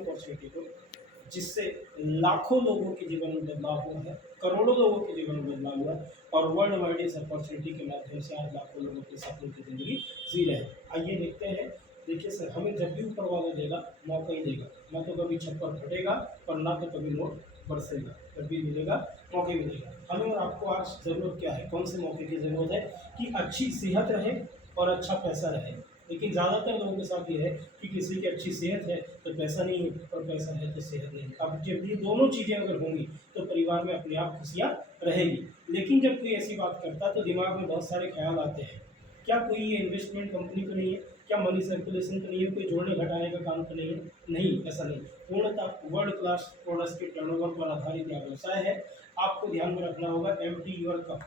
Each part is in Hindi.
अपॉर्चुनिटी को, जिससे लाखों लोगों के जीवन में बदलाव हुआ है, करोड़ों लोगों के जीवन में बदलाव हुआ है और वर्ल्ड वाइड इस अपॉर्चुनिटी के माध्यम से आज लाखों लोगों के सपनों की ज़िंदगी जी रहे हैं। आइए देखते हैं। देखिए सर, हमें जब भी ऊपर वाला देगा मौका ही देगा, ना तो कभी छप्पर फटेगा और ना तो कभी नोट बरसेगा। जब भी मिलेगा मौके मिलेगा। हमें और आपको आज ज़रूरत क्या है, कौन से मौके की ज़रूरत है कि अच्छी सेहत रहे और अच्छा पैसा रहे। लेकिन ज़्यादातर लोगों के साथ ये है कि किसी की अच्छी सेहत है तो पैसा नहीं है और पैसा है तो सेहत नहीं है। अब जब ये दोनों चीज़ें अगर होंगी तो परिवार में अपने आप खुशियाँ रहेगी। लेकिन जब कोई ऐसी बात करता है तो दिमाग में बहुत सारे ख्याल आते हैं। क्या कोई ये इन्वेस्टमेंट कंपनी तो नहीं है? क्या मनी सर्कुलेशन तो नहीं है? कोई जोड़ने घटाने का काम तो नहीं है? नहीं, ऐसा नहीं। पूर्णतः वर्ल्ड क्लास प्रोडक्ट्स के टर्नओवर पर आधारित यह व्यवसाय है। आपको ध्यान में रखना होगा एम्प्टी योर कप,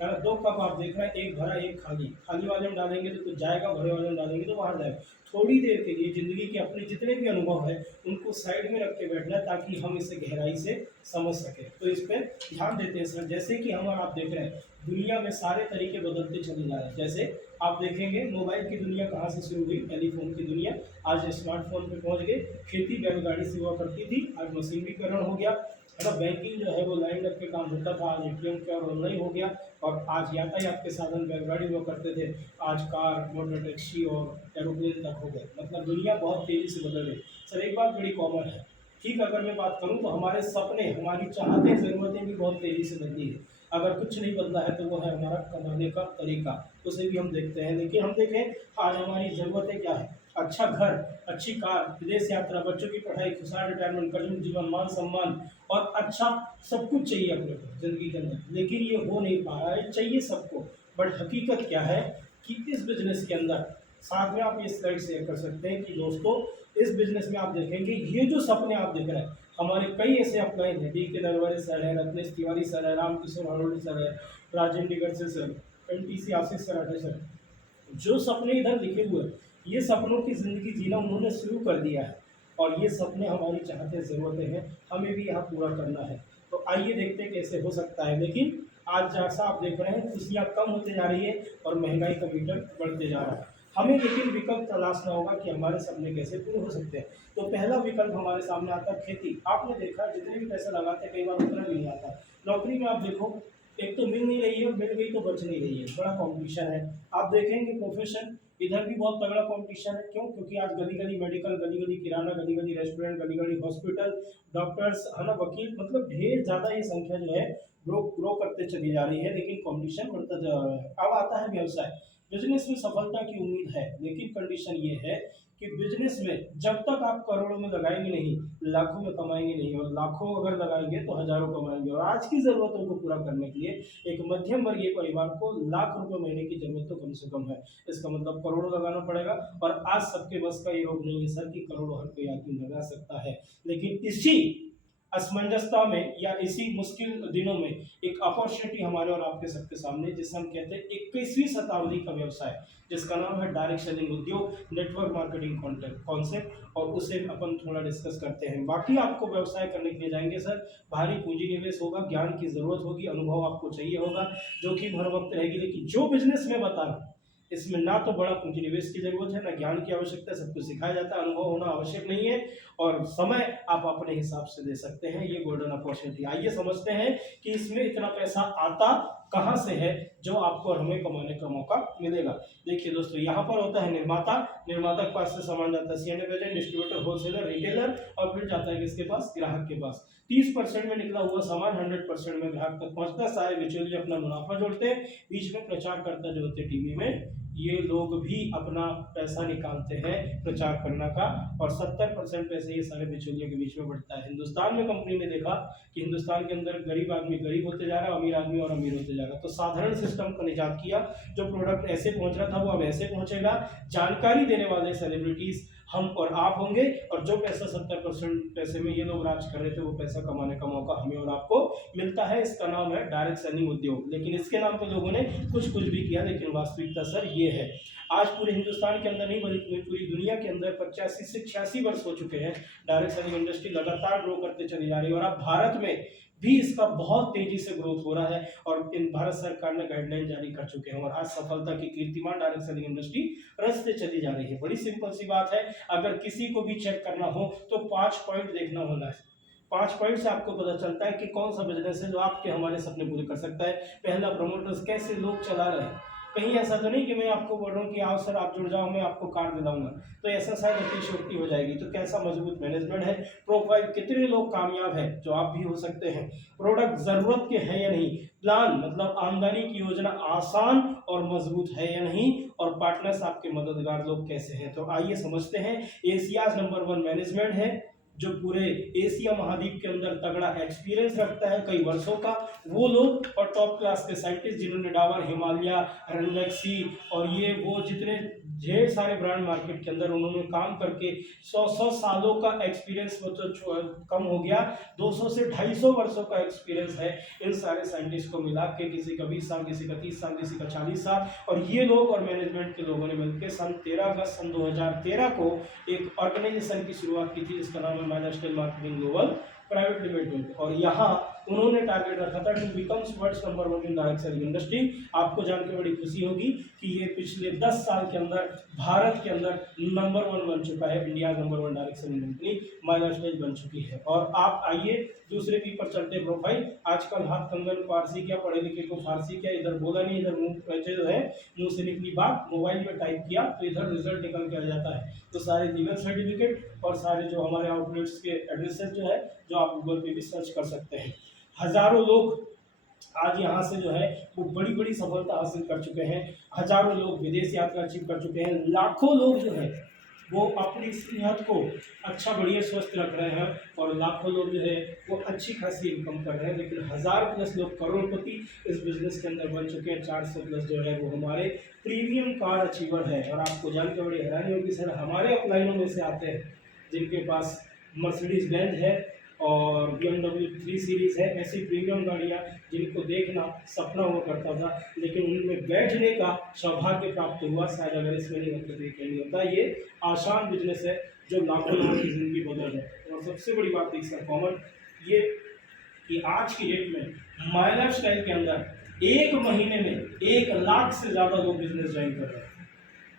है ना। 2 कप आप देख रहे हैं, एक भरा एक खाली। खाली वाले में डालेंगे तो कुछ जाएगा, भरे वाले में डालेंगे तो बाहर जाएगा। थोड़ी देर के लिए ज़िंदगी के अपने जितने भी अनुभव हैं उनको साइड में रख के बैठना है ताकि हम इसे गहराई से समझ सकें। तो इस पे ध्यान देते हैं सर। जैसे कि हम और आप देख रहे हैं दुनिया में सारे तरीके बदलते चले जा रहे हैं। जैसे आप देखेंगे मोबाइल की दुनिया कहाँ से शुरू हुई, टेलीफोन की दुनिया, आज स्मार्टफोन पे पहुँच गए। खेती बैलगाड़ी से हुआ करती थी, आज मशीनीकरण हो गया, है ना। बैंकिंग जो है वो लाइन लग के काम होता था, आज एटीएम के और ऑनलाइन हो गया। और आज यातायात के साधन बैलगाड़ी हुआ करते थे, आज कार, मोटर टैक्सी और एरोप्लेन तक हो गए। मतलब दुनिया बहुत तेज़ी से बदल रही। सर एक बात बड़ी कॉमन है, ठीक अगर मैं बात करूँ तो हमारे सपने, हमारी चाहतें, ज़रूरतें भी बहुत तेज़ी से बदली है। अगर कुछ नहीं बदला है तो वो है हमारा कमाने का तरीका, उसे भी हम देखते हैं। लेकिन हम देखें आज हमारी ज़रूरतें क्या है? अच्छा घर, अच्छी कार, विदेश यात्रा, बच्चों की पढ़ाई, खुशहाल रिटायरमेंट, कठिन जीवन, मान सम्मान और अच्छा सब कुछ चाहिए अपने को ज़िंदगी के अंदर। लेकिन ये हो नहीं पा रहा है, चाहिए सबको। बट हकीकत क्या है कि इस बिज़नेस के अंदर, साथ में आप ये स्लाइड शेयर कर सकते हैं कि दोस्तों इस बिज़नेस में आप देखेंगे ये जो सपने आप देख रहे हैं, हमारे कई ऐसे अपलाइन हैं। डी के नरवरे सर है, रत्नेश तिवारी सर है, रामकिशोर हरोड़ी सर है, राजेंद्र गढ़से सर, NTC आशीष सराठे सर, जो सपने इधर लिखे हुए हैं, ये सपनों की ज़िंदगी जीना उन्होंने शुरू कर दिया है। और ये सपने हमारी चाहते ज़रूरतें हैं, हमें भी यहाँ पूरा करना है। तो आइए देखते हैं कैसे हो सकता है। लेकिन आज जैसा आप देख रहे हैं खुशियाँ कम होते जा रही है और महंगाई का मीटर बढ़ते जा रहा है। हमें लेकिन विकल्प तलाशना होगा कि हमारे सपने कैसे पूरे हो सकते हैं। तो पहला विकल्प हमारे सामने आता है खेती। आपने देखा जितने भी पैसे लगाते हैं कई बार उतना भी नहीं आता। नौकरी में आप देखो, एक तो मिल नहीं रही है और मिल गई तो बच नहीं रही है, बड़ा कंपटीशन है। आप देखेंगे प्रोफेशन, इधर भी बहुत तगड़ा कंपटीशन है। क्यों? क्योंकि आज गली गली मेडिकल, गली गली किराना, गली गली रेस्टोरेंट, गली गली हॉस्पिटल, डॉक्टर्स, है ना, वकील, मतलब ढेर ज़्यादा ये संख्या जो है ग्रो करते चली जा रही है। लेकिन कंपटीशन बढ़ता जा रहा है। अब आता है व्यवसाय। बिजनेस में सफलता की उम्मीद है, लेकिन कंडीशन ये है कि बिजनेस में जब तक आप करोड़ों में लगाएंगे नहीं, लाखों में कमाएंगे नहीं, और लाखों अगर लगाएंगे तो हजारों कमाएंगे। और आज की ज़रूरतों को पूरा करने के लिए एक मध्यम वर्गीय परिवार को लाख रुपए महीने की जरूरत तो कम से कम है। इसका मतलब करोड़ों लगाना पड़ेगा। और आज सबके बस का ये रोग नहीं है सर कि करोड़ों हर कोई आदमी लगा सकता है। लेकिन इसी असमंजसता में या इसी मुश्किल दिनों में एक अपॉर्चुनिटी हमारे और आपके सबके सामने, जिसे हम कहते हैं 21वीं शताब्दी का व्यवसाय, जिसका नाम है डायरेक्ट सेलिंग उद्योग, नेटवर्क मार्केटिंग कॉन्सेप्ट। और उसे अपन थोड़ा डिस्कस करते हैं। बाकी आपको व्यवसाय करने के लिए जाएंगे सर, भारी पूंजी निवेश होगा, ज्ञान की जरूरत होगी, अनुभव आपको चाहिए होगा, जोखिम हर वक्त रहेगी। लेकिन जो बिजनेस में बता रहा हूं इसमें ना तो बड़ा पूंजी निवेश की जरूरत है, ना ज्ञान की आवश्यकता है, सब कुछ सिखाया जाता है, अनुभव होना आवश्यक नहीं है। और समय आप अपने हिसाब से दे सकते हैं। ये गोल्डन अपॉर्चुनिटी। आइए समझते हैं कि इसमें इतना पैसा आता कहां से है जो आपको और हमें कमाने का मौका मिलेगा। देखिए दोस्तों, यहाँ पर होता है निर्माता, निर्माता के पास से सामान जाता है सीएंड एजेंट, डिस्ट्रीब्यूटर, होलसेलर, रिटेलर, और फिर जाता है किसके पास? ग्राहक के पास। 30% में निकला हुआ सामान 100% में ग्राहक तक पहुंचता है। सारे बिचौलिए अपना मुनाफा जोड़ते हैं, बीच में प्रचारकर्ता जो होते हैं टीवी में, ये लोग भी अपना पैसा निकालते हैं प्रचार करने का, और 70% पैसे ये सारे बिचौलियों के बीच में बढ़ता है। हिंदुस्तान में कंपनी ने देखा कि हिंदुस्तान के अंदर गरीब आदमी गरीब होते जा रहा है, अमीर आदमी और अमीर होते जा रहा है। तो साधारण सिस्टम को निजात किया, जो प्रोडक्ट ऐसे पहुंच रहा था वो अब ऐसे पहुंचेगा। जानकारी देने वाले सेलिब्रिटीज हम और आप होंगे, और जो पैसा 70% पैसे में ये लोग राज कर रहे थे वो पैसा कमाने का मौका हमें और आपको मिलता है। इसका नाम है डायरेक्ट सेलिंग उद्योग। लेकिन इसके नाम पे लोगों ने कुछ भी किया, लेकिन वास्तविकता सर ये है। आज पूरे हिंदुस्तान के अंदर नहीं बल्कि पूरी दुनिया के अंदर 85 से 86 वर्ष हो चुके हैं। डायरेक्ट सेलिंग इंडस्ट्री लगातार ग्रो करते चली जा रही है। और अब भारत में भी इसका बहुत तेजी से ग्रोथ हो रहा है और इन भारत सरकार ने गाइडलाइन जारी कर चुके हैं और आज सफलता की कीर्तिमान डायरेक्ट सेलिंग इंडस्ट्री रस्ते चली जा रही है। बड़ी सिंपल सी बात है, अगर किसी को भी चेक करना हो तो 5 पॉइंट देखना होगा। 5 पॉइंट से आपको पता चलता है कि कौन सा बिजनेस है जो आपके हमारे सपने पूरे कर सकता है। पहला, प्रमोटर्स कैसे लोग चला रहे हैं। कहीं ऐसा तो नहीं कि मैं आपको बोल रहा हूँ कि आओ सर आप जुड़ जाओ, मैं आपको कार दिलाऊंगा, तो ऐसा शायद अतिशयोक्ति हो जाएगी। तो कैसा मजबूत मैनेजमेंट है, प्रोफाइल, कितने लोग कामयाब है जो आप भी हो सकते हैं, प्रोडक्ट जरूरत के हैं या नहीं, प्लान मतलब आमदनी की योजना आसान और मजबूत है या नहीं, और पार्टनर्स आपके मददगार लोग कैसे हैं। तो आइए समझते हैं। एशियाज नंबर 1 मैनेजमेंट है जो पूरे एशिया महाद्वीप के अंदर तगड़ा एक्सपीरियंस रखता है कई वर्षों का, वो लोग, और टॉप क्लास के साइंटिस्ट जिन्होंने डाबर, हिमालय, रनलैक्सी और ये वो जितने ढेर सारे ब्रांड मार्केट के अंदर उन्होंने काम करके 100 सालों का एक्सपीरियंस, मतलब कम हो गया, 200 से 250 वर्षों का एक्सपीरियंस है इन सारे साइंटिस्ट को मिला के, किसी का 20 साल, किसी का 30 साल, किसी का 40 साल। और ये लोग और मैनेजमेंट के लोगों ने मिलकर सन 13 अगस्त सन 2013 को एक ऑर्गेनाइजेशन की शुरुआत की थी जिसका नाम है Mi Lifestyle marketing global private limited, और यहाँ उन्होंने टारगेट रखा था to becomes world's number 1 in direct selling industry. आपको जानकर बड़ी खुशी होगी कि ये पिछले 10 साल के अंदर भारत के अंदर नंबर 1 बन चुका है, India number 1 direct selling company माइलस्टाइल बन चुकी है। और आप आइए दूसरे पी पर चलते प्रोफाइल। आजकल हाथ कंगन, फारसी क्या, पढ़े लिखे को फारसी क्या, इधर बोला नहीं, इधर मुंह जो है मुंह से निकली बात, मोबाइल में टाइप किया तो इधर रिजल्ट निकल के आ जाता है। तो सारे लीगल सर्टिफिकेट और सारे जो हमारे आउटलेट्स के एड्रेसेस जो है, जो आप गूगल पे भी सर्च कर सकते हैं। हजारों लोग आज यहाँ से जो है वो बड़ी बड़ी सफलता हासिल कर चुके हैं। हजारों लोग विदेश यात्रा अचीव कर चुके हैं। लाखों लोग जो है वो अपनी सेहत को अच्छा बढ़िया स्वस्थ रख रहे हैं, और लाखों लोग जो है वो अच्छी खासी इनकम कर रहे हैं। लेकिन 1000+ लोग करोड़पति इस बिजनेस के अंदर बन चुके हैं। 400+ जो है वो हमारे प्रीमियम कार अचीवर है। और आपको जानकर बड़ी हैरानी होगी, सर हमारे अपलाइनों में से आते हैं जिनके पास मर्सिडीज बेंज है और BMW 3 सीरीज है, ऐसी प्रीमियम गाड़ियाँ जिनको देखना सपना हुआ करता था, लेकिन उनमें बैठने का सौभाग्य प्राप्त हुआ। शायद अगर इसमें नहीं मतलब ये नहीं होता। ये आसान बिजनेस है जो लाखों लोगों की जिंदगी बदल है। और सबसे बड़ी बात इसका कॉमन ये कि आज की डेट में माइलर स्टाइल के अंदर 1 महीने में 1 लाख से ज़्यादा लोग बिजनेस ज्वाइन कर रहे हैं।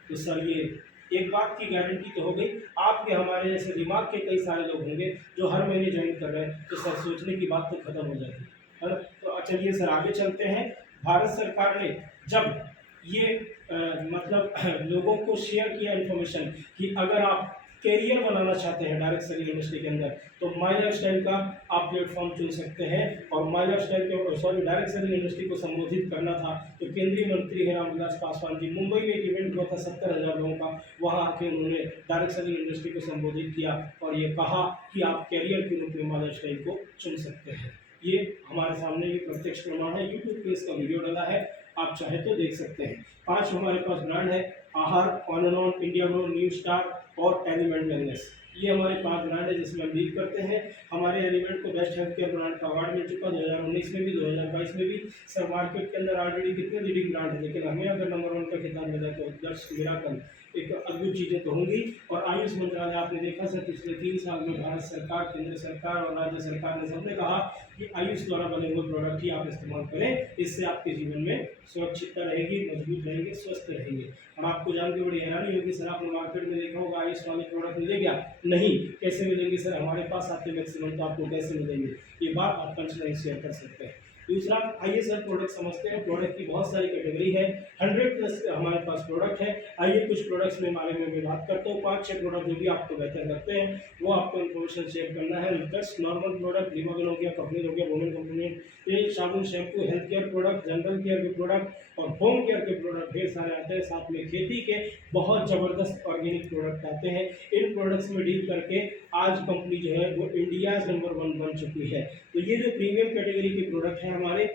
तो सर ये एक बात की गारंटी तो हो गई, आपके हमारे जैसे दिमाग के कई सारे लोग होंगे जो हर महीने ज्वाइन कर रहे हैं, तो सर सोचने की बात तो खत्म हो जाती है ना। तो चलिए सर आगे चलते हैं। भारत सरकार ने जब ये मतलब लोगों को शेयर किया इन्फॉर्मेशन कि अगर आप कैरियर बनाना चाहते हैं डायरेक्ट सेलिंग इंडस्ट्री के अंदर, तो माई लाइफ स्टाइल का आप प्लेटफॉर्म चुन सकते हैं। और माई लाइफ स्टाइल के डायरेक्ट सेलिंग इंडस्ट्री को संबोधित करना था तो केंद्रीय मंत्री है रामविलास पासवान जी, मुंबई में एक इवेंट हुआ था 70,000 लोगों का, वहाँ आके उन्होंने डायरेक्ट सेलिंग इंडस्ट्री को संबोधित किया और ये कहा कि आप कैरियर के रूप में माई लाइफ स्टाइल को चुन सकते हैं। ये हमारे सामने भी प्रत्यक्ष प्रमाण है, यूट्यूब पे इसका वीडियो डाला है, आप चाहे तो देख सकते हैं। 5 हमारे पास ब्रांड है, आहार, on and on, India grow, new star और एलिमेंट वेलनेस। ये हमारे 5 ब्रांड है जिसमें हम लीड करते हैं। हमारे एलिमेंट को बेस्ट हेल्थ केयर ब्रांड का अवार्ड मिल चुका 2019 में भी, 2022 में भी। सर मार्केट के अंदर ऑलरेडी कितने लीडिंग ब्रांड है, लेकिन हमें अगर नंबर 1 का खिताब मिला तो दैट्स मिरेकल, एक अद्भुत चीज़ें तो होंगी। और आयुष मंत्रालय आपने देखा सर पिछले 3 साल में भारत सरकार, केंद्र सरकार और राज्य सरकार ने सबने कहा कि आयुष द्वारा बने हुए प्रोडक्ट ही आप इस्तेमाल करें, इससे आपके जीवन में सुरक्षितता रहेगी, मजबूत रहेंगे, स्वस्थ रहेंगे। और आपको जान के बड़ी हैरानी होगी, सर आपने मार्केट में देखा होगा आयुष वाले प्रोडक्ट मिले क्या? नहीं, कैसे मिलेंगे सर, हमारे पास आते मैक्सिमम, तो आपको कैसे मिलेंगे? ये बात आप पंचलाइन शेयर कर सकते हैं। दूसरा, आइए सर प्रोडक्ट समझते हैं। प्रोडक्ट की बहुत सारी कैटेगरी है, 100+ हमारे पास प्रोडक्ट है। आइए कुछ प्रोडक्ट्स में बारे में मैं बात करता हूँ। 5-6 प्रोडक्ट जो भी आपको बेहतर लगते हैं वो आपको इन्फॉर्मेशन शेयर करना है। जस्ट नॉर्मल प्रोडक्ट, लिमोगन हो गया, कपनीर हो गया, वुमेन कंपोनेंट, तेल, साबुन, shampoo, health care product, general care के प्रोडक्ट और होम केयर के प्रोडक्ट ढेर सारे आते हैं। साथ में खेती के बहुत ज़बरदस्त ऑर्गेनिक प्रोडक्ट आते हैं। इन प्रोडक्ट्स में डील करके आज कंपनी जो है वो इंडिया नंबर 1 बन चुकी है। तो ये जो प्रीमियम कैटेगरी के प्रोडक्ट हैं हमारे,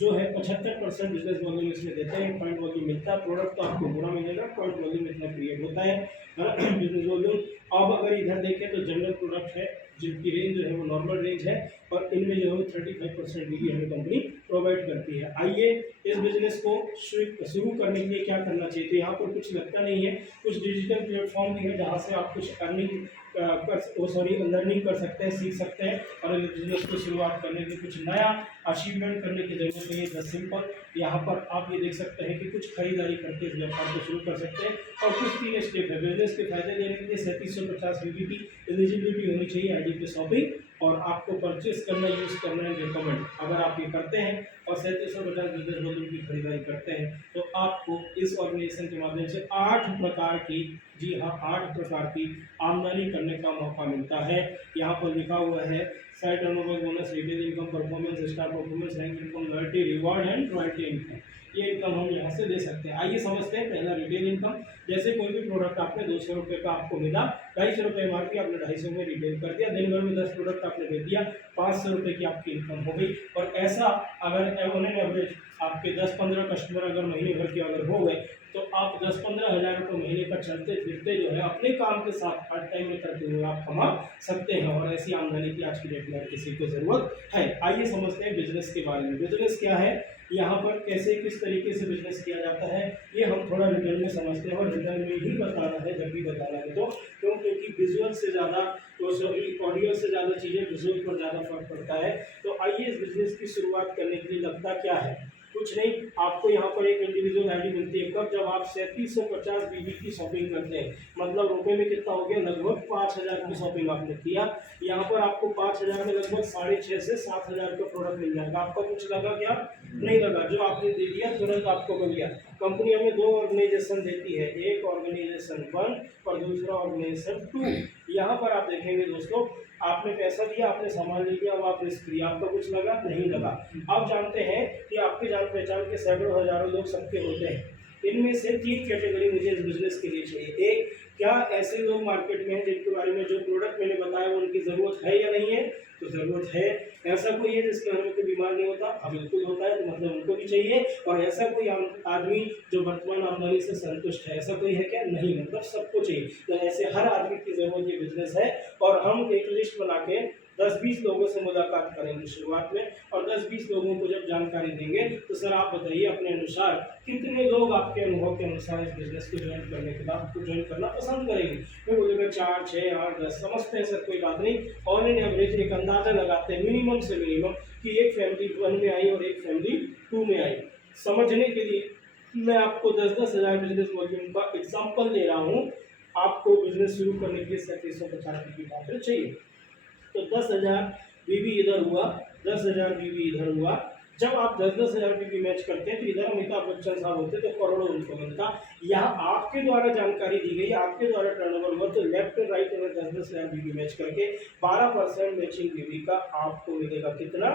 जो है 75% बिजनेस वॉल्यूम इसमें देते हैं। पॉइंट वॉल्यूम मिलता है, प्रोडक्ट तो आपको पूरा मिलेगा, पॉइंट वॉल्यूम इतना क्रिएट होता है बिजनेस वॉल्यूम। अब अगर इधर देखें तो जनरल प्रोडक्ट है जिनकी रेंज जो है वो नॉर्मल रेंज है, और इनमें जो है वो 35% भी हमें कंपनी प्रोवाइड करती है। आइए इस बिजनेस को शुरू करने के लिए क्या करना चाहिए, तो यहाँ पर कुछ लगता नहीं है। कुछ डिजिटल प्लेटफॉर्म भी है जहाँ से आप कुछ अर्निंग लर्निंग कर सकते हैं, सीख सकते हैं और बिजनेस को शुरुआत करने की कुछ नया अचीवमेंट करने की जरूरत नहीं है। द सिंपल यहाँ पर आप ये देख सकते हैं कि कुछ खरीदारी करके इस व्यापार को शुरू कर सकते हैं और कुछ 3 स्टेप है। बिजनेस के फायदे लेने के लिए 3750 VBT एलिजिबिलिटी होनी चाहिए आईडी पे शॉपिंग और आपको परचेस करना, यूज करना है रिकमेंड। अगर आप ये करते हैं और 3750 बिजनेस मॉडल की खरीदारी करते हैं तो आपको इस ऑर्गेनाइजेशन के माध्यम से 8 प्रकार की, जी हाँ 8 प्रकार की आमदनी करने का मौका मिलता है। यहाँ पर लिखा हुआ है side turnover, bonus, retail income, performance, star performance, rank income, loyalty, reward and royalty income. ये इनकम हम यहाँ से दे सकते हैं। आइए समझते हैं। पहला रिटेल इनकम, जैसे कोई भी प्रोडक्ट आपने 200 रुपये का आपको मिला, 250 रुपये MRP, आपने 250 में रिटेल कर दिया, दिन भर में 10 प्रोडक्ट आपने दे दिया, 500 रुपये की आपकी इनकम हो गई। और ऐसा अगर ऑन एन एवरेज आपके 10-15 कस्टमर अगर महीने भर के अगर हो गए तो आप 10-15 हज़ार रुपये महीने का चलते फिरते जो है अपने काम के साथ पार्ट टाइम में करते हुए आप कमा सकते हैं और ऐसी आमदनी की आज की डेट में किसी को ज़रूरत है। आइए समझते हैं बिजनेस के बारे में। बिजनेस क्या है, यहाँ पर कैसे किस तरीके से बिजनेस किया जाता है, ये हम थोड़ा डिटेल में समझते हैं और डिटेल में ही बताना है जब भी बताना है तो, क्योंकि विजुअल से ज़्यादा ऑडियो से ज़्यादा चीज़ें विजुअल पर ज़्यादा फर्क पड़ता है। तो आइए इस बिजनेस की शुरुआत करने के लिए लगता क्या है, कुछ नहीं, आपको यहाँ पर एक इंडिविजुअल आईडी मिलती है कब, जब आप 3750 BB की शॉपिंग करते हैं। मतलब रुपए में कितना हो गया, लगभग 5000 की शॉपिंग आपने किया। यहाँ पर आपको 5000 में लगभग 6,500 से 7,000 का प्रोडक्ट मिल जाएगा। आपको कुछ लगा क्या, नहीं लगा, जो आपने दे दिया तुरंत आपको मिल गया। कंपनी हमें 2 ऑर्गेनाइजेशन देती है, एक ऑर्गेनाइजेशन 1 और दूसरा ऑर्गेनाइजेशन 2। यहाँ पर आप देखेंगे दोस्तों, आपने पैसा दिया, आपने सामान ले लिया, अब आप रिस्क लिया, आपका कुछ लगा, नहीं लगा। आप जानते हैं कि आपके जान पहचान के सैकड़ों हजारों लोग सबके होते हैं, इनमें से 3 कैटेगरी मुझे इस बिजनेस के लिए चाहिए। एक, क्या ऐसे लोग मार्केट में हैं जिनके बारे में जो प्रोडक्ट मैंने बताया वो उनकी ज़रूरत है या नहीं है, तो ज़रूरत है। ऐसा कोई है जिसके घर में कोई बीमार नहीं होता, हाँ बिल्कुल होता है, तो मतलब उनको भी चाहिए। और ऐसा कोई आदमी जो वर्तमान आमदनी से संतुष्ट है, ऐसा कोई है क्या, नहीं, मतलब सबको चाहिए। तो ऐसे हर आदमी की ज़रूरत ये बिजनेस है। और हम एक लिस्ट बना के 10-20 लोगों से मुलाकात करेंगे शुरुआत में और 10-20 लोगों को जब जानकारी देंगे तो सर आप बताइए अपने अनुसार कितने लोग आपके अनुभव के अनुसार इस बिजनेस को ज्वाइन करने के बाद आपको ज्वाइन करना पसंद करेंगे। मैं बोलेगा 4, 6, 8, 10, समझते हैं सर, कोई बात नहीं। ऑन एन एवरेज एक अंदाजा लगाते हैं मिनिमम से मिनिमम कि एक फैमिली 1 में आई और एक फैमिली 2 में आई। समझने के लिए मैं आपको 10-10 हज़ार बिजनेस वॉल्यूम का एग्जाम्पल दे रहा हूँ। आपको बिजनेस शुरू करने के लिए 3750 की बात चाहिए। तो 10,000 BB इधर हुआ, 10,000 BB इधर हुआ। जब आप 10-10 हज़ार BB मैच करते हैं तो इधर अमिताभ बच्चन साहब होते तो करोड़ों उनको मिलता। यहाँ आपके द्वारा जानकारी दी गई, आपके द्वारा टर्नओवर हुआ, तो लेफ्ट राइट अगर 10-10 हज़ार BB मैच करके 12% मैचिंग BB का आपको मिलेगा कितना,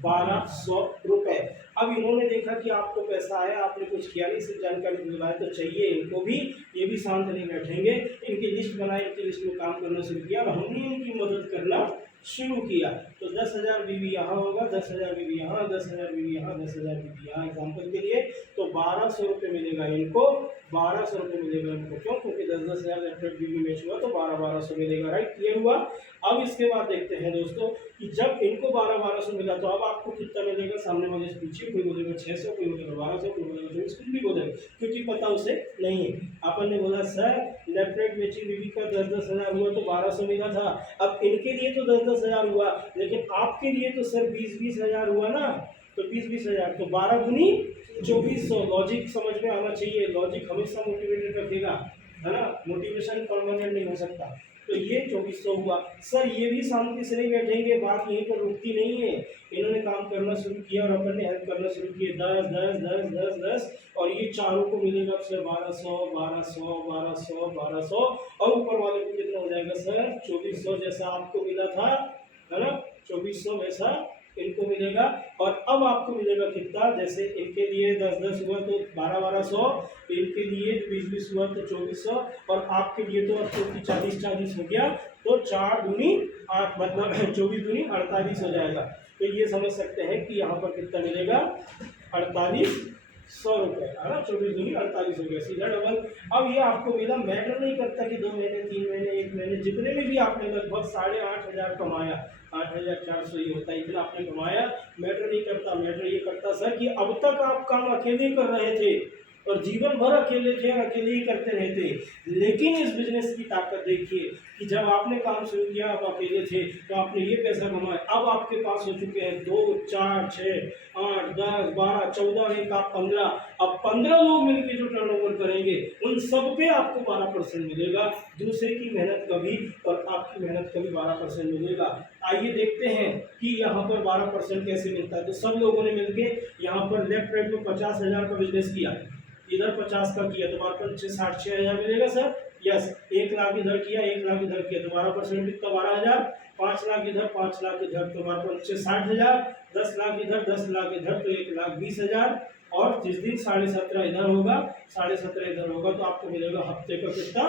1200 रुपये। अब इन्होंने देखा कि आपको पैसा आया, आपने कुछ किया नहीं, सिर्फ जानकारी दिलवाए, तो चाहिए इनको भी, ये भी शांत नहीं बैठेंगे। इनकी लिस्ट बनाई, इनकी लिस्ट में काम करना शुरू किया और हमने इनकी मदद करना शुरू किया। तो 10,000 BB यहाँ होगा, 10,000 BB यहाँ, 10,000 BB यहाँ, 10,000 BB यहाँ, एग्जाम्पल के लिए। तो 1200 रुपये मिलेगा इनको, 1200 रुपये मिलेगा इनको। क्यों, क्योंकि 10-10 हज़ार BB मैच हुआ तो 1200 मिलेगा। राइट, क्लियर हुआ। अब इसके बाद देखते हैं दोस्तों कि जब इनको 1200 मिला तो अब आपको कितना मिलेगा, सामने वाले से पूछिए, कोई बोलेगा 600, कोई बोलेगा 1200, कोई बोलेगा 24, कुछ भी बोलेगा, क्योंकि पता उसे नहीं है। अपन ने बोला sir left right matching BB का 10-10 हज़ार हुआ तो 1200 मिला था। अब इनके लिए तो 10-10 हज़ार हुआ, लेकिन आपके लिए तो सर 20-20 हज़ार हुआ ना। तो 20-20 हज़ार तो 12 गुनी 2400। लॉजिक समझ में आना चाहिए, लॉजिक हमेशा मोटिवेटेड रखेगा, है ना, मोटिवेशन परमानेंट नहीं हो सकता। तो ये 2400 हुआ। सर ये भी शांति से नहीं बैठेंगे, बात यहीं पर रुकती नहीं है। इन्होंने काम करना शुरू किया और अपन ने हेल्प करना शुरू किया, 10 10 10 10 10 और ये चारों को मिलेगा सर 1200 1200 1200 1200 और ऊपर वाले को कितना हो जाएगा सर 2400, जैसा आपको मिला था, है ना, 2400 वैसा इनको मिलेगा। और अब आपको मिलेगा कितना, जैसे इनके लिए 10-10 हुआ तो 1200, इनके लिए 20-20 हुआ तो 2400 और आपके लिए तो अब 40-40 हो गया। तो 4 दूनी 8, मतलब 24 दूनी 48 हो जाएगा। तो ये समझ सकते हैं कि यहाँ पर कितना मिलेगा, 4800 रुपये, है ना, 24 दूनी 48 हो गया, सीधा डबल। अब ये आपको मिला, मैटर नहीं करता कि 2 महीने 3 महीने 1 महीने, जितने में भी आपने लगभग 8,500 कमाया, 8,400 ही होता है, इतना आपने कमाया, मैटर नहीं करता। मैटर ये करता सर कि अब तक आप काम अकेले कर रहे थे और जीवन भर अकेले थे और अकेले ही करते रहते, लेकिन इस बिजनेस की ताकत देखिए कि जब आपने काम शुरू किया, आप अकेले थे तो आपने ये पैसा कमाया, अब आपके पास हो चुके हैं 2, 4, 6, 8, 10, 12, 14, एक आप 15, अब 15 लोग मिलकर जो टर्नओवर करेंगे उन सब पे आपको 12% मिलेगा। दूसरे की मेहनत का भी और आपकी मेहनत का भी 12% मिलेगा। आइए देखते हैं कि यहाँ पर 12% कैसे मिलता है। तो सब लोगों ने मिलकर यहाँ पर लेफ्ट राइट में 50,000 का बिजनेस किया, इधर 50 का किया तो 60,000 मिलेगा सर। यस, 1 लाख इधर किया, 1 लाख इधर किया तो 12% कितना 12,000, 5 लाख इधर, 5 लाख इधर तो 60,000, 10 लाख इधर, 10 लाख इधर तो 1,20,000, और जिस दिन 17.5 इधर होगा, 17.5 इधर होगा तो आपको मिलेगा हफ्ते का कितना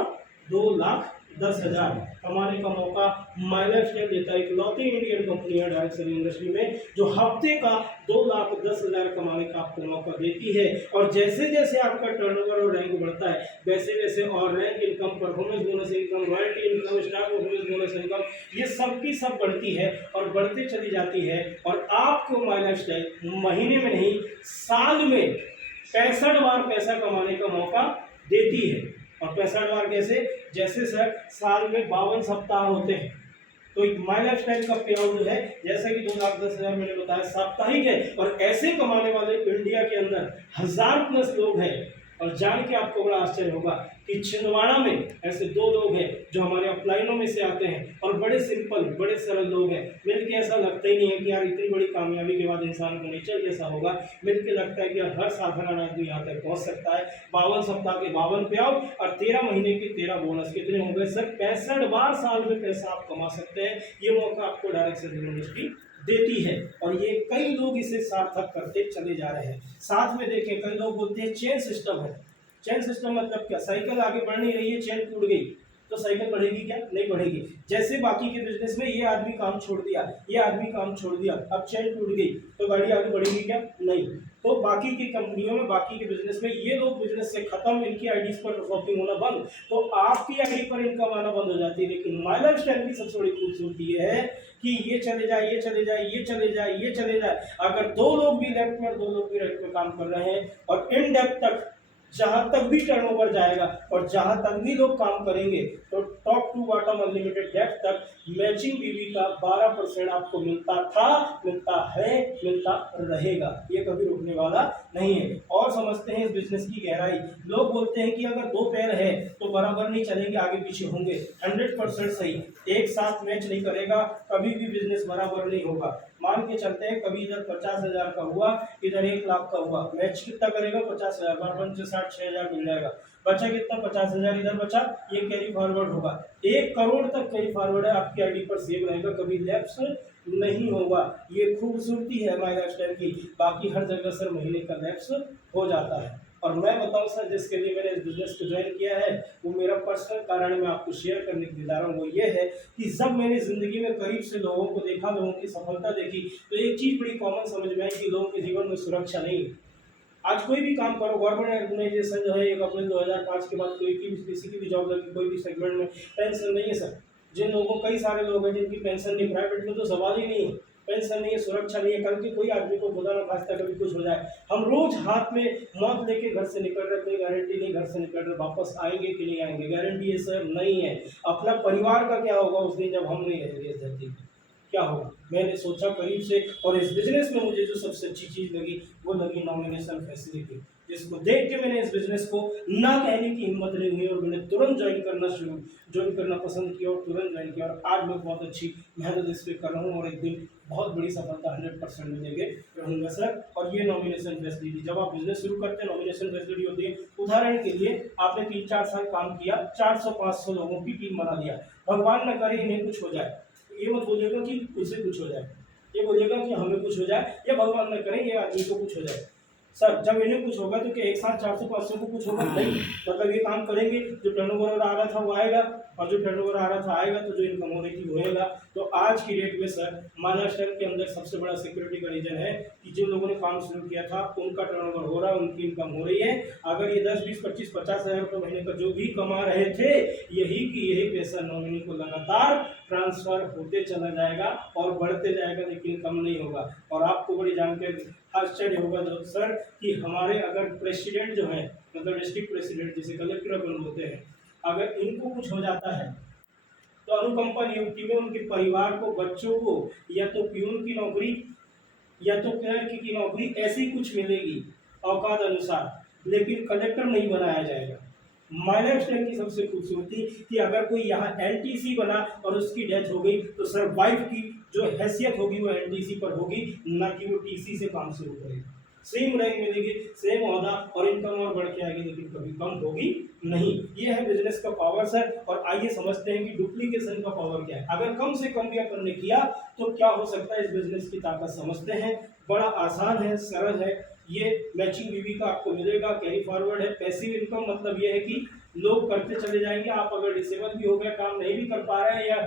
2,10,000 कमाने का मौका माय लाइफस्टाइल देता है। इकलौती इंडियन कंपनी है डायरेक्ट सेलिंग इंडस्ट्री में जो हफ्ते का 2,10,000 कमाने का आपको मौका देती है। और जैसे जैसे आपका टर्नओवर और रैंक बढ़ता है वैसे वैसे और rank income, performance bonus income, royalty income, staff performance bonus income, ये सब की सब बढ़ती है और बढ़ते चली जाती है। और आपको माय लाइफस्टाइल महीने में नहीं साल में 65 बार पैसा कमाने का मौका देती है। और 65 बार कैसे? जैसे सर साल में 52 सप्ताह होते हैं तो माय लाइफस्टाइल का पे आउट है जैसे कि 2,10,000 मैंने बताया साप्ताहिक है। और ऐसे कमाने वाले इंडिया के अंदर 1000+ लोग हैं। और जान के आपको बड़ा आश्चर्य होगा कि छिंदवाड़ा में ऐसे 2 लोग हैं जो हमारे अपलाइनों में से आते हैं और बड़े सिंपल बड़े सरल लोग हैं। मिलके ऐसा लगता ही नहीं है कि यार इतनी बड़ी कामयाबी के बाद इंसान का नेचर कैसा होगा। मिलके लगता है कि यार हर साधारण आदमी यहाँ तक पहुँच सकता है। 52 सप्ताह के 52 पे आओ और 13 महीने के 13 बोनस कितने हो गए सर? 65 बार साल में पैसा आप कमा सकते हैं। ये मौका आपको डायरेक्ट सेलिंग इंडस्ट्री देती है और ये कई लोग इसे सार्थक करते चले जा रहे हैं। साथ में देखें कई लोग बोलते हैं चेन सिस्टम है। चेन सिस्टम मतलब क्या? साइकिल आगे बढ़ नहीं रही है, चेन टूट गई तो साइकिल बढ़ेगी क्या? नहीं बढ़ेगी। जैसे बाकी के बिजनेस में ये आदमी काम छोड़ दिया, ये आदमी काम छोड़ दिया, अब चेन टूट गई तो गाड़ी आगे बढ़ेगी क्या? नहीं। तो बाकी की कंपनियों में, बाकी के बिजनेस में ये लोग बिजनेस से खत्म, इनकी आईडीज पर शॉपिंग होना बंद, तो आपकी आईडी पर इनकम आना बंद हो जाती है। लेकिन माय लाइफस्टाइल की सबसे बड़ी खूबसूरती ये है कि ये चले जाए, ये चले जाए, ये चले जाए, ये चले जाए, अगर 2 लोग भी लेफ्ट में और 2 लोग भी राइट में काम कर रहे हैं और इन डेप्थ तक जहां तक भी टर्नओवर जाएगा और जहां तक भी लोग काम करेंगे तो top to bottom unlimited depth तक मैचिंग बीवी का 12% आपको मिलता था, मिलता है, मिलता रहेगा। ये कभी रुकने वाला नहीं है। और समझते हैं इस बिजनेस की गहराई। लोग बोलते हैं कि अगर 2 पैर है तो बराबर नहीं चलेंगे, आगे पीछे होंगे। 100% सही। एक साथ मैच नहीं करेगा, कभी भी बिजनेस बराबर नहीं होगा। मान के चलते हैं कभी इधर 50,000 का हुआ, इधर 1 लाख का हुआ, मैच कितना करेगा? 50,000 बार 5 से 60, 6,000 मिल जाएगा। बचा कितना? 50,000 इधर बचा, ये कैरी फॉरवर्ड होगा। 1 करोड़ तक कैरी फॉरवर्ड है, आपकी आईडी पर सेव रहेगा, कभी लैप्स नहीं होगा। ये खूबसूरती है माय लाइफस्टाइल की। बाकी हर जगह सर महीने का लैप्स हो जाता है। और मैं बताऊं सर जिसके लिए मैंने इस बिजनेस को ज्वाइन किया है वो मेरा पर्सनल कारण मैं आपको शेयर करने के लिए जा रहा हूँ। वो ये है कि जब मैंने जिंदगी में करीब से लोगों को देखा, लोगों की सफलता देखी, तो एक चीज बड़ी कॉमन समझ में आई कि लोगों के जीवन में सुरक्षा नहीं है। आज कोई भी काम करो, गवर्नमेंट ऑर्गेनाइजेशन जो है 1 अप्रैल 2005 के बाद कोई की किसी की भी जॉब लगी, कोई भी सेगमेंट में पेंशन नहीं है सर। जिन लोगों, कई सारे लोग हैं जिनकी पेंशन नहीं, प्राइवेट में तो सवाल ही नहीं है, पेंशन नहीं है, सुरक्षा नहीं है। कल के कोई आदमी को खुदा न खास्ता कभी कुछ हो जाए, हम रोज हाथ में मौत लेके घर से निकल रहे, कोई गारंटी नहीं घर से निकल रहे वापस आएंगे कि नहीं आएंगे, गारंटी है सर नहीं है। अपना परिवार का क्या होगा उस दिन जब हम नहीं रहेंगे इस धरती पर, क्या होगा? मैंने सोचा करीब से, और इस बिजनेस में मुझे जो सबसे अच्छी चीज़ लगी वो लगी नॉमिनेशन फैसिलिटी, जिसको देख के मैंने इस बिजनेस को ना कहने की हिम्मत नहीं हुई और मैंने तुरंत ज्वाइन करना पसंद किया और तुरंत ज्वाइन किया। और आज मैं बहुत अच्छी मेहनत इस पर कर रहा हूँ और एक दिन बहुत बड़ी सफलता 100% मिलेंगे रहूँगा सर। और ये नॉमिनेशन फैसिलिटी, जब आप बिजनेस शुरू करते हैं नॉमिनेशन फैसिलिटी होती है। उदाहरण के लिए आपने 3-4 साल काम किया, 400-500 लोगों की टीम बना दिया, भगवान न करे इन्हें कुछ हो जाए, ये मत बोलिएगा कि उससे कुछ हो जाए, ये बोलिएगा कि हमें कुछ हो जाए, या भगवान न करे ये आदमी को कुछ हो जाए। सर जब इन्हें कुछ होगा तो क्या एक साथ 400-500 को कुछ होगा? नहीं। मतलब ये काम करेंगे, जो टर्नओवर आ रहा था वो आएगा, और जो टर्नओवर आ रहा था आएगा, तो जो इनकम हो रही थी वो होगा। तो आज की डेट में सर माय लाइफस्टाइल के अंदर सबसे बड़ा सिक्योरिटी का रीजन है कि जो लोगों ने काम शुरू किया था उनका टर्नओवर हो रहा है, उनकी इनकम हो रही है। अगर ये 10, 20, 25, 50,000 रुपये महीने का जो भी कमा रहे थे, यही पैसा नॉमिनी को लगातार ट्रांसफर होते चला जाएगा और बढ़ते जाएगा, लेकिन कम नहीं होगा। और आपको बड़ी जानकारी आश्चर्य होगा दोस्त सर कि हमारे अगर प्रेसिडेंट जो है, मतलब डिस्ट्रिक्ट प्रेसिडेंट जिसे कलेक्टर अपन बोलते हैं, अगर इनको कुछ हो जाता है तो अनुकंपा नियुक्ति में उनके परिवार को, बच्चों को या तो प्यून की नौकरी या तो क्लर्क की नौकरी ऐसी कुछ मिलेगी औकात अनुसार, लेकिन कलेक्टर नहीं बनाया जाएगा। माइनर स्टैंड की सबसे खूबसूरती कि अगर कोई यहाँ एलटीसी बना और उसकी डेथ हो गई तो सर वाइफ की जो हैसियत होगी वो एलटीसी पर होगी, ना कि वो टीसी से काम शुरू करेगा। सेम रैंक मिलेगी, सेम ओहदा और इनकम और बढ़ के आएगी, लेकिन कभी कम होगी नहीं। ये है बिजनेस का पावर सर। और आइए समझते हैं कि डुप्लीकेशन का पावर क्या है। अगर कम से कम भी अपन ने किया तो क्या हो सकता है, इस बिजनेस की ताकत समझते हैं। बड़ा आसान है, सरल है। ये मैचिंग बीवी का आपको मिलेगा, कैरी फॉरवर्ड है। पैसिव इनकम मतलब ये है कि लोग करते चले जाएंगे, आप अगर डिसेबल भी हो गए, काम नहीं भी कर पा रहे हैं या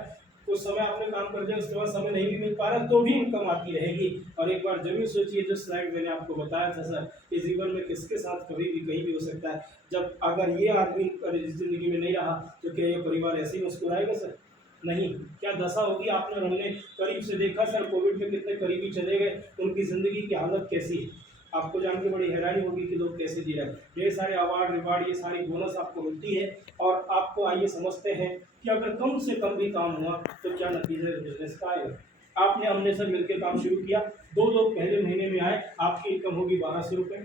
कुछ समय आपने काम कर दिया उसके बाद समय नहीं भी मिल पा रहा तो भी इनकम आती रहेगी। और एक बार जरूर सोचिए, जो स्लाइड मैंने आपको बताया था सर, इस जीवन में किसके साथ कभी भी कहीं भी हो सकता है। जब अगर ये आदमी जिंदगी में नहीं रहा तो क्या ये परिवार ऐसे ही मुस्कुराएगा सर? नहीं। क्या दशा होगी, आपने हमने करीब से देखा सर, कोविड में कितने करीबी चले गए, उनकी जिंदगी की हालत कैसी है। आपको जान के बड़ी हैरानी होगी कि लोग कैसे जी रहे हैं। ढेर सारे अवार्ड रिवार्ड, ये सारी बोनस आपको मिलती है। और आपको आइए समझते हैं कि अगर कम से कम भी काम हुआ तो क्या नतीजा बिजनेस का आएगा। आपने हमने सर मिलकर काम शुरू किया, 2 लोग पहले महीने में आए, आपकी इनकम होगी 1200 रुपये।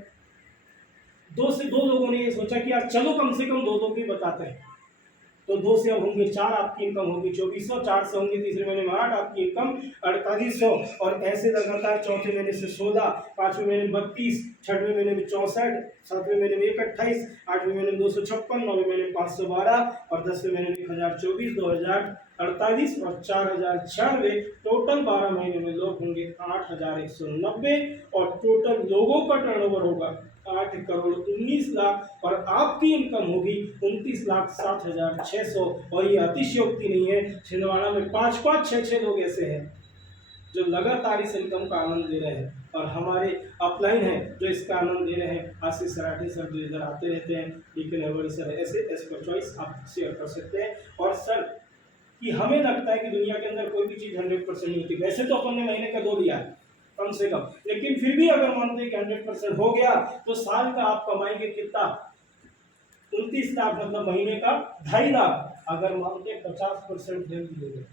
2 लोगों ने ये सोचा कि यार चलो कम से कम 2 की बताते हैं, तो 2 से अब होंगे 4, आपकी इनकम होगी 2400, 4 से होंगे तीसरे महीने में 8, आपकी इनकम 4800। और ऐसे लगातार चौथे महीने से 16, 5वें महीने में 32, 6वें महीने में 64, 7वें महीने में 128, 8वें महीने में 256, 9वें महीने में 512 और 10वें महीने में 1024, 2048 और 4096। टोटल 12 महीने में लोग होंगे 8190 और टोटल लोगों का टर्नओवर होगा 8 करोड़ 19 लाख और आपकी इनकम होगी 29,07,600। और ये अतिशयोक्ति नहीं है, छिंदवाड़ा में 5-5, 6-6 लोग ऐसे हैं जो लगातार इस इनकम का आनंद ले रहे हैं। और हमारे अपलाइन हैं जो इसका आनंद ले रहे हैं। आशीष सराठी सर जो इधर आते रहते हैं, डीके नवरी सर, ऐसे एस पर चॉइस आप शेयर कर सकते हैं। और सर कि हमें लगता है कि दुनिया के अंदर कोई भी चीज़ 100% नहीं होती। वैसे तो अपन ने महीने का 2 लिया है कम से कम, लेकिन फिर भी अगर मानते हैं कि 100% हो गया तो साल का आप कमाएंगे कितना, 29 लाख, मतलब महीने का 2.5 लाख। अगर मानते हैं 50% हेल्थ हो गया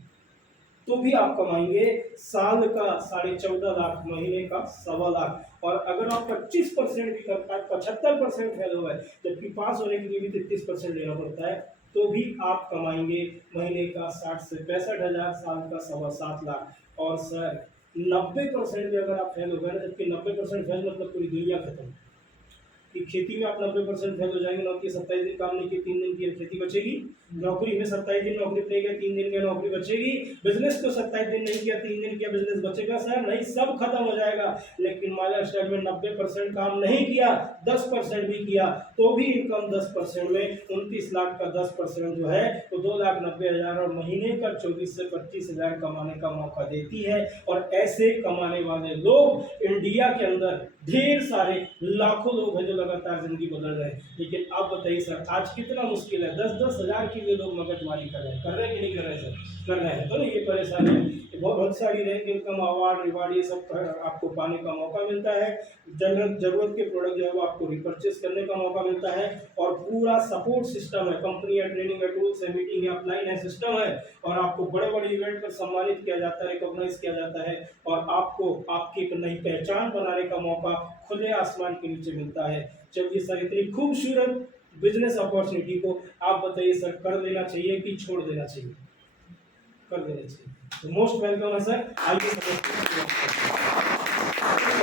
तो भी आप कमाएंगे साल का 14.5 लाख, महीने का 1.25 लाख। और अगर आप 25% भी करता है, 75% फेल हो गए, जबकि पास होने के लिए भी 33% लेना पड़ता है, तो भी आप कमाएंगे महीने का 60 से 65 हज़ार, साल का 7.25 लाख। और सर 90% भी अगर आप फेल हो गए ना, जबकि 90% फेल मतलब पूरी दुनिया खत्म। कि खेती में आप 90% फेल हो जाएंगे, नौकरी 27 दिन काम नहीं किए, 3 दिन की खेती बचेगी। नौकरी में 27 दिन नौकरी नहीं किया, 3 दिन की नौकरी बचेगी। बिजनेस को 27 दिन नहीं किया, 3 दिन किया, बिजनेस बचेगा सर? नहीं, सब खत्म हो जाएगा। लेकिन माइलर स्टाइल में 90% काम नहीं किया, 10% भी किया तो भी इनकम 10% में 29 लाख का 10% जो है तो 2,90,000 और महीने का 24 से 25 हज़ार कमाने का मौका देती है। और ऐसे कमाने वाले लोग इंडिया के अंदर ढेर सारे लाखों लोग हैं जो लगातार जिंदगी बदल रहे हैं। लेकिन आप बताइए सर, आज कितना मुश्किल है, 10-10 हज़ार के लिए लोग मगजमारी कर रहे हैं कि नहीं कर रहे सर? कर रहे हैं। तो नहीं, ये परेशानी है। बहुत सारी रैंक, इनकम, अवार्ड रिवार्ड, ये सब आपको पाने का मौका मिलता है। जरूरत के प्रोडक्ट जो है वो आपको रिपर्चेस करने का मौका मिलता है। और पूरा सपोर्ट सिस्टम है, कंपनी है, ट्रेनिंग है, टूल्स है, मीटिंग है, अपलाइन है, सिस्टम है। और आपको बड़े बड़े इवेंट पर सम्मानित किया जाता है, रिकॉग्नाइज किया जाता है। और आपको आपकी एक नई पहचान बनाने का मौका खुले आसमान के नीचे मिलता है। चलिए सर, इतनी खूबसूरत बिजनेस अपॉर्चुनिटी को आप बताइए सर, कर देना चाहिए कि छोड़ देना चाहिए? कर देना चाहिए। तो मोस्ट वेलकम है सर, आइए।